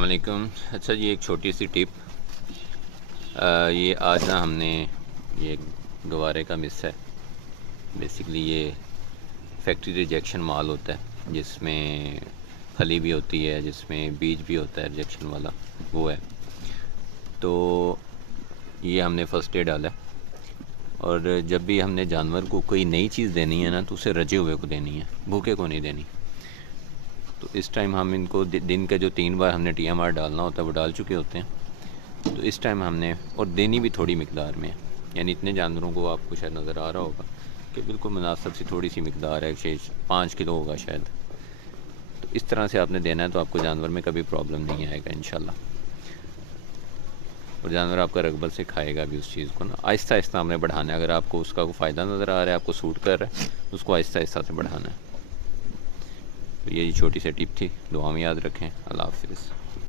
वालेकुम। अच्छा जी, एक छोटी सी टिप। ये आज ना हमने ये गवारे का मिस है। बेसिकली ये फैक्ट्री रिजेक्शन माल होता है जिसमें फली भी होती है, जिसमें बीज भी होता है रिजेक्शन वाला, वो है। तो ये हमने फ़र्स्ट डे डाला है। और जब भी हमने जानवर को कोई नई चीज़ देनी है ना, तो उसे रजे हुए को देनी है, भूखे को नहीं देनी। तो इस टाइम हम इनको दिन के जो 3 बार हमने TMR डालना होता है वो डाल चुके होते हैं। तो इस टाइम हमने, और देनी भी थोड़ी मिकदार में है, यानी इतने जानवरों को आपको शायद नज़र आ रहा होगा कि बिल्कुल मुनासिब सी थोड़ी सी मिकदार है, 5 किलो होगा शायद। तो इस तरह से आपने देना है, तो आपको जानवर में कभी प्रॉब्लम नहीं आएगा इंशाल्लाह। और जानवर आपका रगबत से खाएगा भी उस चीज़ को ना। आहिस्ता आहिस्ता हमने बढ़ाना है। अगर आपको उसका कोई फ़ायदा नज़र आ रहा है, आपको सूट कर रहा है, तो उसको आहिस्ता आहिस्ता से बढ़ाना है। तो ये छोटी सी टिप थी, दुआ में याद रखें। अल्लाह हाफिज़।